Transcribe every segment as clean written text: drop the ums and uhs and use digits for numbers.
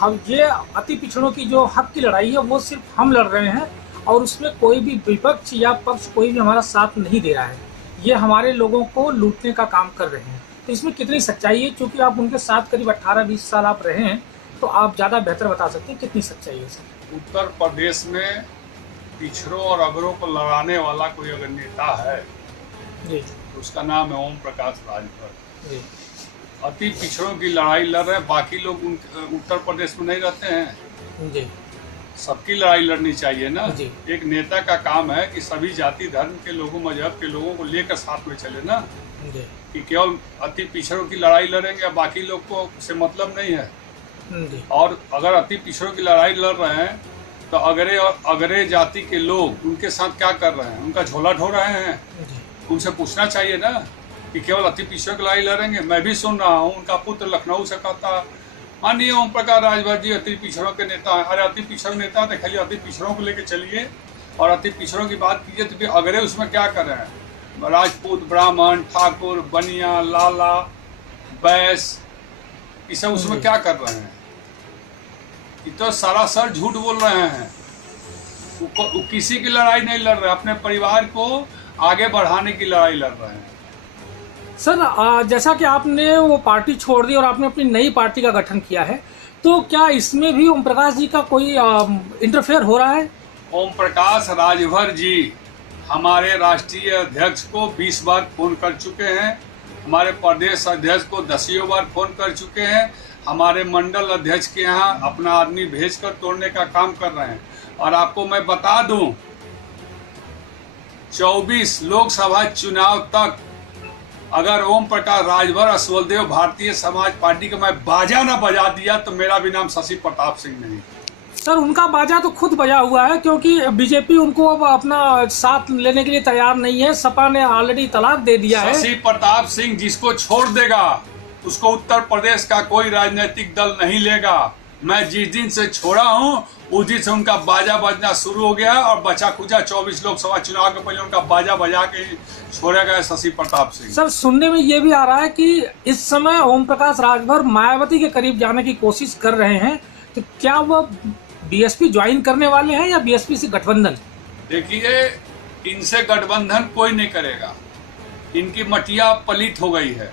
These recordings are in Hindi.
हम ये अति पिछड़ों की जो हक की लड़ाई है वो सिर्फ हम लड़ रहे हैं और उसमें कोई भी विपक्ष या पक्ष कोई भी हमारा साथ नहीं दे रहा है। ये हमारे लोगों को लूटने का काम कर रहे हैं। तो इसमें कितनी सच्चाई है? क्योंकि आप उनके साथ करीब 18-20 साल आप रहे हैं, तो आप ज़्यादा बेहतर बता सकते हैं कितनी सच्चाई है सर। उत्तर प्रदेश में पिछड़ों और अगरों को लड़ाने वाला कोई अगर नेता है जी तो उसका नाम है ओम प्रकाश राजभर। जी अति पिछड़ों की लड़ाई लड़ रहे हैं, बाकी लोग उत्तर प्रदेश में नहीं रहते हैं। जी सबकी लड़ाई लड़नी चाहिए ना। जी। एक नेता का काम है कि सभी जाति धर्म के लोगों, मजहब के लोगों को लेकर साथ में चले ना, जी कि केवल अति पिछड़ों की लड़ाई लड़ेंगे, बाकी लोग को से मतलब नहीं है। जी और अगर अति पिछड़ों की लड़ाई लड़ रहे हैं तो अगरे और अगरे जाति के लोग उनके साथ क्या कर रहे हैं? उनका झोला ढो रहे हैं। जी उनसे पूछना चाहिए ना कि केवल अति पिछड़ों की लड़ाई लड़ेंगे। मैं भी सुन रहा हूँ, उनका पुत्र लखनऊ से कहता, माननीय ओम प्रकाश राजभर जी अति पिछड़ों के नेता हैं। अरे अति पिछड़ों नेता तो खाली अति पिछड़ों को लेके चलिए और अति पिछड़ों की बात कीजिए, तो फिर अगरे उसमें क्या कर रहे हैं? राजपूत, ब्राह्मण, ठाकुर, बनिया, लाला, बैस, ये सब उसमें क्या कर रहे हैं? ये तो सरासर झूठ बोल रहे हैं। वो किसी की लड़ाई नहीं लड़ रहे, अपने परिवार को आगे बढ़ाने की लड़ाई लड़ रहे हैं। सर, जैसा कि आपने वो पार्टी छोड़ दी और आपने अपनी नई पार्टी का गठन किया है, तो क्या इसमें भी ओम प्रकाश जी का कोई इंटरफेयर हो रहा है? ओम प्रकाश राजभर जी हमारे राष्ट्रीय अध्यक्ष को 20 बार फोन कर चुके हैं, हमारे प्रदेश अध्यक्ष को 10 बार फोन कर चुके हैं, हमारे मंडल अध्यक्ष के यहाँ अपना आदमी भेजकर तोड़ने का काम कर रहे हैं। और आपको मैं बता दूं, 24 लोकसभा चुनाव तक अगर ओम प्रकाश राजभर असवलदेव भारतीय समाज पार्टी का मैं बाजा ना बजा दिया तो मेरा भी नाम शशि प्रताप सिंह नहीं। सर, उनका बाजा तो खुद बजा हुआ है, क्योंकि बीजेपी उनको अब अपना साथ लेने के लिए तैयार नहीं है। सपा ने ऑलरेडी तलाक दे दिया है। शशि प्रताप सिंह जिसको छोड़ देगा उसको उत्तर प्रदेश का कोई राजनीतिक दल नहीं लेगा। मैं जिस दिन से छोड़ा हूँ उस दिन से उनका बाजा बजना शुरू हो गया और बचा खुचा 24 लोकसभा चुनाव के पहले उनका बाजा बजा के छोड़ा गया शशि प्रताप सिंह। सर, सुनने में ये भी आ रहा है कि इस समय ओम प्रकाश राजभर मायावती के करीब जाने की कोशिश कर रहे हैं, तो क्या वो बीएसपी ज्वाइन करने वाले हैं या बीएसपी से गठबंधन? देखिए, इनसे गठबंधन कोई नहीं करेगा। इनकी मटिया पलित हो गई है,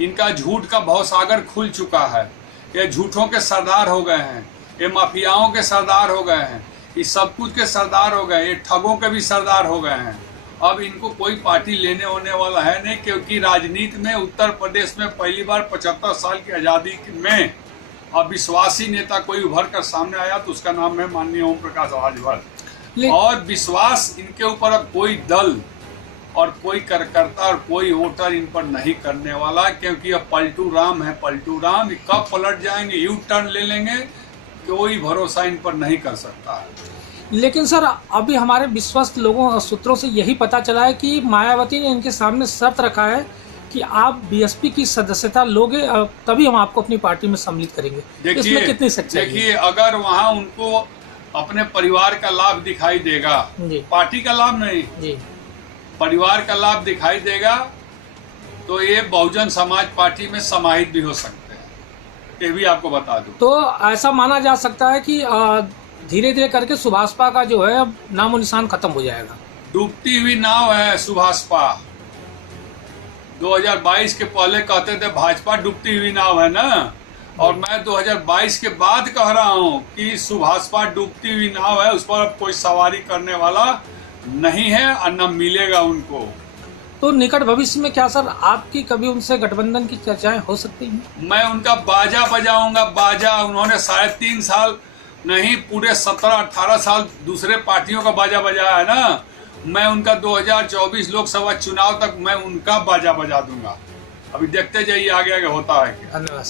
इनका झूठ का भवसागर खुल चुका है। ये झूठों के सरदार हो गए हैं, ये माफियाओं के सरदार हो गए हैं, ये सब कुछ के सरदार हो गए, ये ठगों के भी सरदार हो गए हैं। अब इनको कोई पार्टी लेने होने वाला है नहीं, क्योंकि राजनीति में उत्तर प्रदेश में पहली बार 75 साल की आज़ादी में अविश्वासी नेता कोई उभर कर सामने आया तो उसका नाम है माननीय ओम प्रकाश राजभर। और विश्वास इनके ऊपर अब कोई दल और कोई कार्यकर्ता और कोई वोटर इन पर नहीं करने वाला, क्योंकि अब पलटू राम है। पलटू राम कब पलट जाएंगे, यू टर्न ले लेंगे, कोई भरोसा इन पर नहीं कर सकता है। लेकिन सर, अभी हमारे विश्वस्त लोगों सूत्रों से यही पता चला है कि मायावती ने इनके सामने शर्त रखा है कि आप बीएसपी की सदस्यता लोगे तभी हम आपको अपनी पार्टी में सम्मिलित करेंगे। इसमें कितनी सच्चाई है? देखिए, अगर वहाँ उनको अपने परिवार का लाभ दिखाई देगा, पार्टी का लाभ नहीं जी, परिवार का लाभ दिखाई देगा, तो ये बहुजन समाज पार्टी में समाहित भी हो सकते हैं। ये भी आपको बता दूं। तो ऐसा माना जा सकता है कि धीरे धीरे करके सुभाषपा का जो है अब नामो निशान खत्म हो जाएगा। डूबती हुई नाव है सुभाषपा। 2022 के पहले कहते थे भाजपा डूबती हुई नाव है ना, और मैं 2022 के बाद कह रहा हूँ कि सुभाषपा डूबती हुई नाव है, उस पर अब कोई सवारी करने वाला नहीं है और न मिलेगा उनको। तो निकट भविष्य में क्या सर आपकी कभी उनसे गठबंधन की चर्चाएं हो सकती हैं? मैं उनका बाजा बजाऊंगा, बाजा। उन्होंने 3.5 साल नहीं, पूरे 17-18 साल दूसरे पार्टियों का बाजा बजाया है ना। मैं उनका 2024 लोकसभा चुनाव तक मैं उनका बाजा बजा दूंगा। अभी देखते जाइए आगे आगे होता है क्या। धन्यवाद।